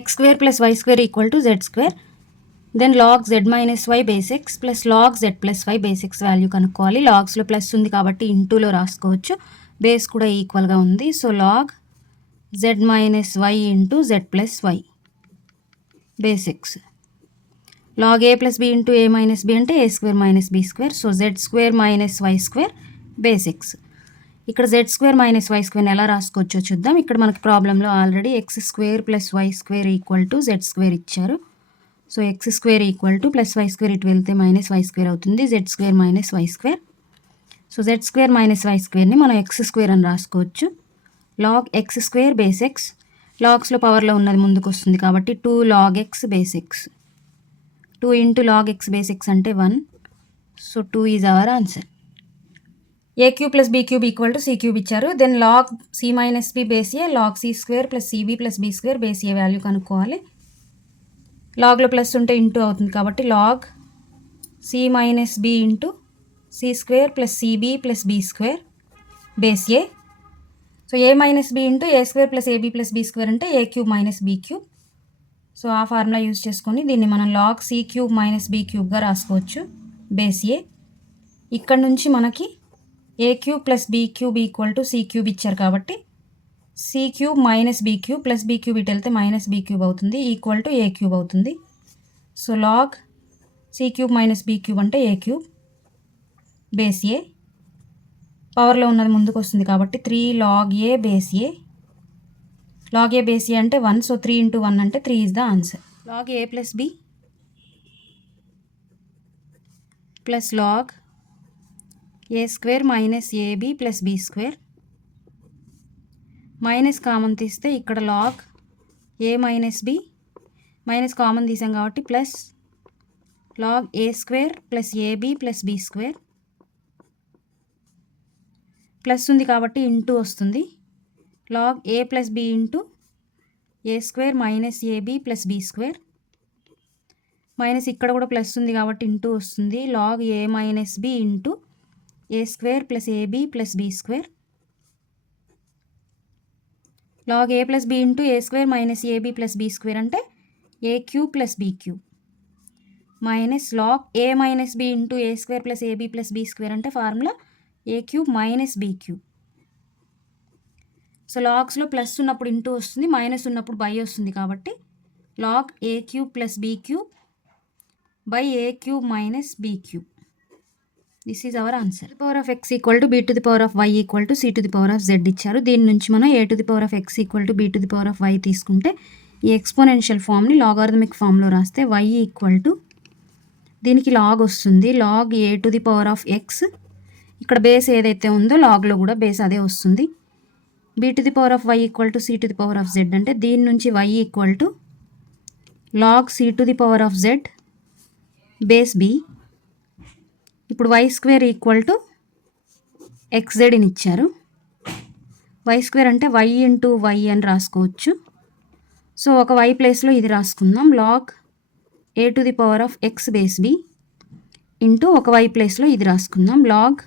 x square plus y square equal to z square. Then log z minus y base x plus log z plus y base x value కనుక్కోవాలి. లాగ్స్లో plus ఉంది కాబట్టి ఇంటూలో రాసుకోవచ్చు. Base కూడా ఈక్వల్గా ఉంది. So log z minus y into z plus y base x. log a plus b into a minus b అంటే a square minus b square. So z square minus y square base x. ఇక్కడ z square minus y square ఎలా రాసుకోవచ్చో చూద్దాం. ఇక్కడ మనకి ప్రాబ్లంలో already x square plus y square equal to z square ఇచ్చారు. So x square equal to plus y square ఇటు వెళ్తే minus y square అవుతుంది. z square minus y square. So z square minus y squareని మనం x square అని రాసుకోవచ్చు. log x square base x. లాగ్స్లో పవర్లో ఉన్నది ముందుకు వస్తుంది కాబట్టి 2 log x base x. 2 into log x base x అంటే 1. So 2 is our answer. A cube plus b cube equal to c cube ఇచ్చారు. Then log c minus b base a log c square plus c b plus b square base a value కనుక్కోవాలి. లాగ్లో plus ఉంటే into అవుతుంది కాబట్టి log c minus b into c square plus c b plus b square base a. So a minus b into a square plus a b plus b square అంటే a cube minus b cube. So ఆ formula use చేసుకొని దీన్ని మనం log c cube minus b క్యూబ్గా రాసుకోవచ్చు base a. ఇక్కడ నుంచి మనకి a cube plus b cube equal to c cube ఇచ్చారు కాబట్టి c cube minus b cube plus b cube ఇటు వెళ్తే మైనస్ బీ క్యూబ్ అవుతుంది ఈక్వల్ టు ఏ క్యూబ్ అవుతుంది. So log c cube minus b cube అంటే a cube base ఏ. పవర్లో ఉన్నది ముందుకు వస్తుంది కాబట్టి 3 log a base a. log a base a అంటే 1. సో 3 ఇంటూ 1 అంటే 3 is the answer. log a plus b plus log a square minus a b plus b square. Minus common తీస్తే ఇక్కడ log a minus b minus common తీసాం కాబట్టి plus log a square plus a b plus b square. Plus ఉంది కాబట్టి into వస్తుంది. Log a plus b into a square minus a b plus b square. Minus ఇక్కడ కూడా plus ఉంది కాబట్టి into వస్తుంది. Log a minus b into a square plus a b plus b square. Log a plus b into a square minus a b plus b square అంటే a cube plus b cube minus log a minus b into a square plus a b plus b square అంటే formula a cube minus b cube. So లాగ్స్లో plus ఉన్నప్పుడు into వస్తుంది, minus ఉన్నప్పుడు by వస్తుంది కాబట్టి log a cube plus b cube by a cube minus b cube. This is our answer. Power of x equal to b to the power of y equal to c to the power of z ఇచ్చారు. దీని నుంచి మనం a to the power of x equal to b to the power of y తీసుకుంటే ఈ exponential ఫామ్ని logarithmic ఫామ్లో రాస్తే y equal to దీనికి లాగ్ వస్తుంది. Log a to the power of x. ఇక్కడ బేస్ ఏదైతే ఉందో లాగ్లో కూడా బేస్ అదే వస్తుంది. B to the power of y equal to c to the power of z అంటే దీని నుంచి y equal to log c to the power of z base b. ఇప్పుడు y square equal to x z అని ఇచ్చారు. Y square అంటే y into y అని రాసుకోవచ్చు. సో ఒక వై ప్లేస్లో ఇది రాసుకుందాం. Log a to the power of X base b into ఒక వై ప్లేస్లో ఇది రాసుకుందాం. Log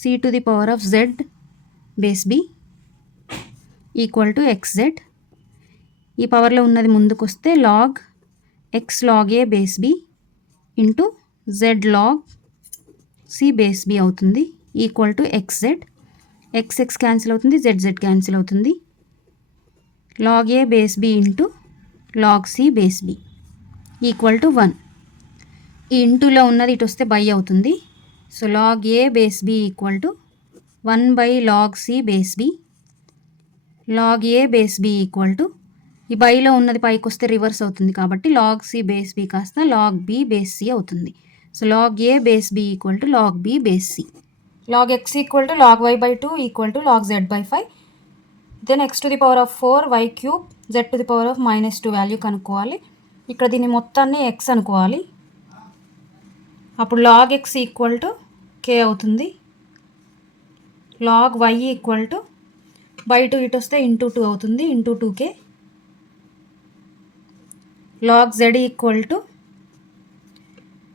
c to the power of z base b equal to x z. ఈ పవర్లో ఉన్నది ముందుకు వస్తే log x log a base b into z log c base b అవుతుంది equal to x z. X x cancel అవుతుంది, జెడ్ జెడ్ క్యాన్సిల్ అవుతుంది. Log a base b into log c base b equal to 1. ఈ ఇంటూలో ఉన్నది ఇటు వస్తే by అవుతుంది. So log a base b equal to 1 by log c base b. Log a base b equal to ఈ బైలో ఉన్నది పైకి వస్తే రివర్స్ అవుతుంది కాబట్టి లాగ్ సి బేస్ బి కాస్త లాగ్ బి బేస్ సి అవుతుంది. So log a base b equal to log b base c. Log x equal to log y by 2 equal to log z by 5. Then x to the power of 4 y cube Z to the power of -2 value కనుక్కోవాలి. ఇక్కడ దీన్ని మొత్తాన్ని x అనుకోవాలి. అప్పుడు log x equal to k అవుతుంది. Log y equal to by 2 ఇటు వస్తే into 2 అవుతుంది into 2k. Log z equal to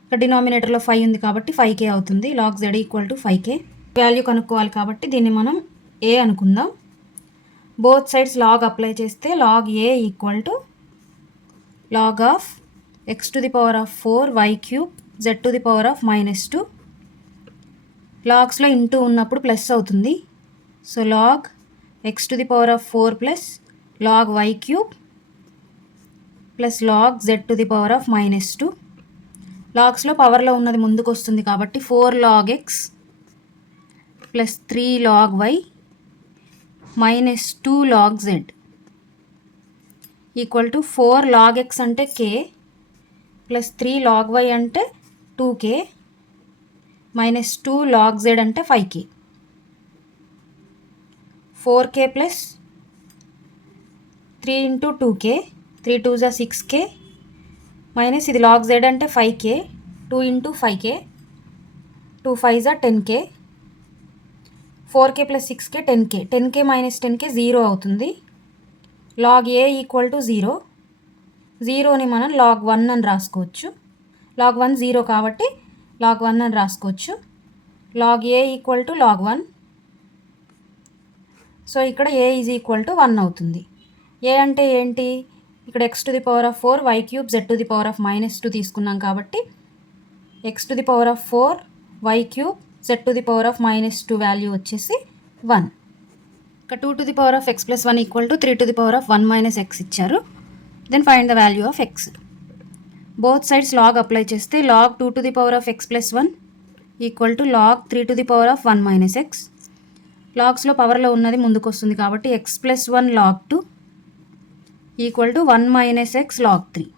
ఇక్కడ డినామినేటర్లో 5 ఉంది కాబట్టి 5k అవుతుంది. Log z equal to 5k. Value కనుక్కోవాలి కాబట్టి దీన్ని మనం ఏ అనుకుందాం. బోత్ సైడ్స్ లాగ్ అప్లై చేస్తే log a equal to log of x to the power of 4 y cube z to the power of -2. లాగ్స్లో ఇంటూ ఉన్నప్పుడు plus అవుతుంది. So log x to the power of 4 plus log y cube plus log z to the power of -2. లాగ్స్లో పవర్లో ఉన్నది ముందుకు వస్తుంది కాబట్టి 4 log x plus 3 log y -2 log z equal to 4 log x అంటే k plus 3 log y అంటే 2k -2 log z అంటే 5k. 4k plus 3 into 2k 3 2 6k minus ఇది log z అంటే 5k 2 into 5k 2 5 10k 4k plus 6k 10k 10k minus 10k 0 అవుతుంది. log a equal to 0. 0ని మనం log 1 అని రాసుకోవచ్చు. log 1 0 కాబట్టి log 1 అని రాసుకోవచ్చు. log a equal to log 1. So ఇక్కడ a ఈజ్ ఈక్వల్ టు 1 అవుతుంది. a అంటే ఏంటి? ఇక్కడ x to the power of 4 y cube z to the power of -2 తీసుకున్నాం కాబట్టి x to the power of 4 y cube z to the power of -2 value వచ్చేసి 1. ఇక్కడ 2 to the power of x plus 1 equal to 3 to the power of 1 minus x ఇచ్చారు. Then find the value of x. Both sides log apply చేస్తే log 2 to the power of x plus 1 equal to log 3 to the power of 1 minus x. లాగ్స్లో పవర్లో ఉన్నది ముందుకు వస్తుంది కాబట్టి x plus 1 log 2 equal to 1 minus x log 3.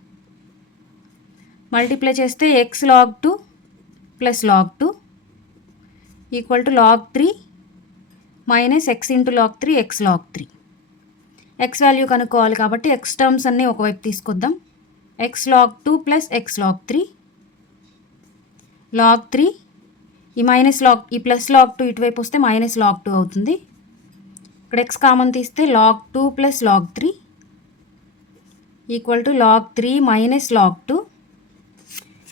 Multiply చేస్తే x log 2 plus log 2 equal to log 3 minus x into log 3 x log 3. x value కనుక్కోవాలి కాబట్టి x terms అన్నీ ఒకవైపు తీసుకొద్దాం. x log 2 plus x log 3 log 3 ఈ minus log ఈ plus log 2 ఇటువైపు వస్తే మైనస్ log 2 అవుతుంది. ఇక్కడ x కామన్ తీస్తే log 2 plus log 3 equal to log 3 minus log 2.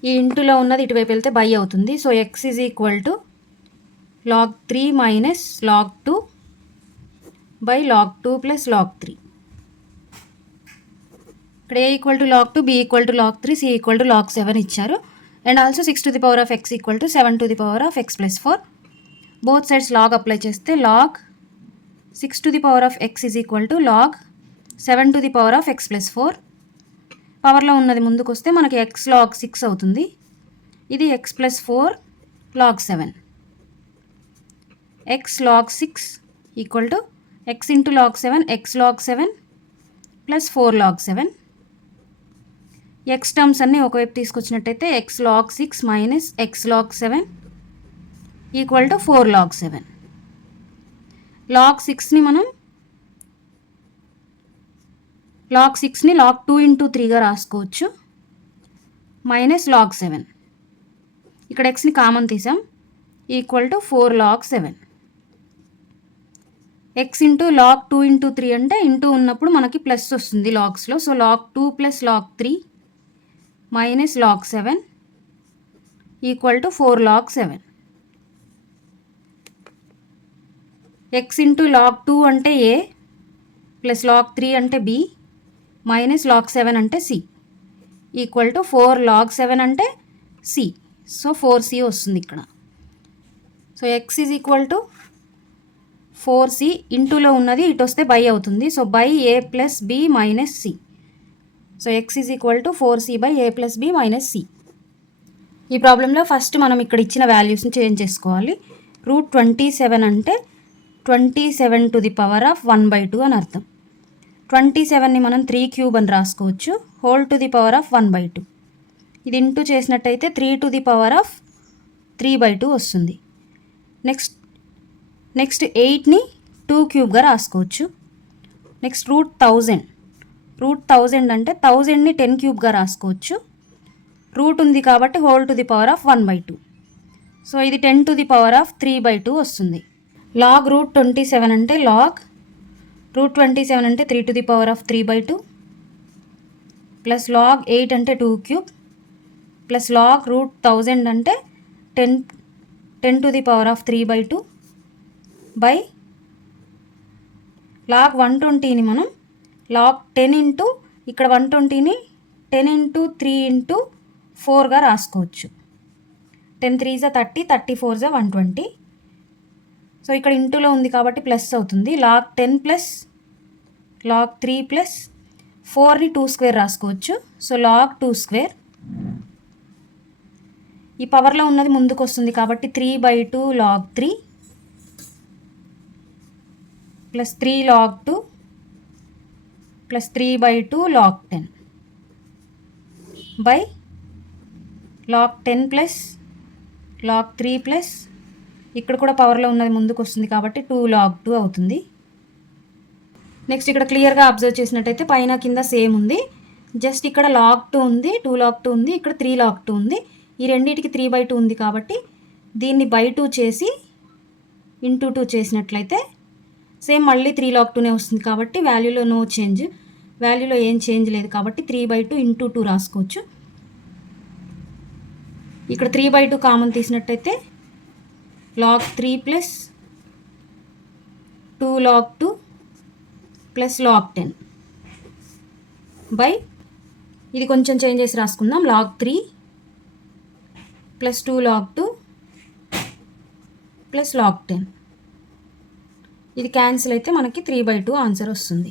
ఈ ఇంటూలో ఉన్నది ఇటువైపు వెళ్తే బై అవుతుంది. So x is equal to log 3 minus log 2 by log 2 plus log 3. ఇక్కడ a equal to log 2, b equal to log 3, c equal to log 7 ఇచ్చారు. And also 6 to the power of x equal to 7 to the power of x plus 4. Both sides log apply చేస్తే log 6 to the power of x is equal to log 7 to the power of x plus 4. పవర్లో ఉన్నది ముందుకు వస్తే మనకి x log 6 అవుతుంది. ఇది x plus 4 log 7. x log 6 equal to x into log 7 x log 7 plus 4 log 7. x terms అన్నీ ఒకవైపు తీసుకొచ్చినట్టయితే x log 6 minus x log 7 equal to 4 log 7. log 6ని మనం log 6ని log 2 ఇంటూ 3గా రాసుకోవచ్చు మైనస్ log 7. ఇక్కడ xని common తీసాం equal to 4 log 7. x into log 2 into 3 అంటే into ఉన్నప్పుడు మనకి ప్లస్ వస్తుంది లాగ్స్లో. So log 2 plus log 3 minus log 7 equal to 4 log 7. x into log 2 అంటే a ప్లస్ log 3 అంటే b మైనస్ log 7 అంటే c ఈక్వల్ టు 4 log 7 అంటే c. So 4c వస్తుంది ఇక్కడ. So x is equal to 4c ఇంటూలో ఉన్నది ఇటు వస్తే by అవుతుంది. So by a plus b minus c. So x is equal to 4c by a plus b minus c. ఈ ప్రాబ్లంలో first మనం ఇక్కడ ఇచ్చిన వాల్యూస్ని చేంజ్ చేసుకోవాలి. √27 అంటే 27 to the power of 1/2 అని అర్థం. 27ని మనం 3 క్యూబ్ అని రాసుకోవచ్చు. Whole to the power of 1/2. ఇది ఇంటూ చేసినట్టయితే 3 to the power of 3/2 వస్తుంది. నెక్స్ట్ 8ని 2 క్యూబ్గా రాసుకోవచ్చు. నెక్స్ట్ √1000 అంటే 1000ని 10 క్యూబ్గా రాసుకోవచ్చు. రూట్ ఉంది కాబట్టి whole to the power of 1/2. So ఇది 10 to the power of 3/2 వస్తుంది. లాగ్ √27 అంటే లాగ్ √27 అంటే 3 to the power of 3/2 plus log 8 అంటే 2 క్యూబ్ ప్లస్ లాగ్ √1000 అంటే 10 to the power of 3/2 by log 120ని మనం లాగ్ 10 ఇంటూ ఇక్కడ 120ని 10 ఇంటూ 3 ఇంటూ 4గా రాసుకోవచ్చు. 10 3 జా 30, 30 4 జా 120. సో ఇక్కడ ఇంటూలో ఉంది కాబట్టి ప్లస్ అవుతుంది. log 10 ప్లస్ log 3 ప్లస్ 4ని 2 స్క్వేర్ రాసుకోవచ్చు. So log 2 square. ఈ పవర్లో ఉన్నది ముందుకు వస్తుంది కాబట్టి 3/2 log 3 plus 3 log 2 plus 3/2 log 10 by log 10 plus log 3 plus ఇక్కడ కూడా పవర్లో ఉన్నది ముందుకు వస్తుంది కాబట్టి 2 log 2 అవుతుంది. నెక్స్ట్ ఇక్కడ క్లియర్గా అబ్జర్వ్ చేసినట్టయితే పైన కింద సేమ్ ఉంది. జస్ట్ ఇక్కడ log 2 ఉంది, 2 log 2 ఉంది, ఇక్కడ 3 log 2 ఉంది. ఈ రెండింటికి 3/2 ఉంది కాబట్టి దీన్ని బై 2 చేసి ఇంటూ 2 చేసినట్లయితే సేమ్ మళ్ళీ 3 log 2నే వస్తుంది కాబట్టి వాల్యూలో నో చేంజ్, వాల్యూలో ఏం చేంజ్ లేదు కాబట్టి 3/2 ఇంటూ 2 రాసుకోవచ్చు. ఇక్కడ 3/2 కామన్ తీసినట్టయితే log 3 plus 2 log 2 plus log 10 by ఇది కొంచెం చేంజ్ చేసి రాసుకుందాం. log 3 plus 2 log 2 plus log 10. ఇది క్యాన్సిల్ అయితే మనకి 3/2 ఆన్సర్ వస్తుంది.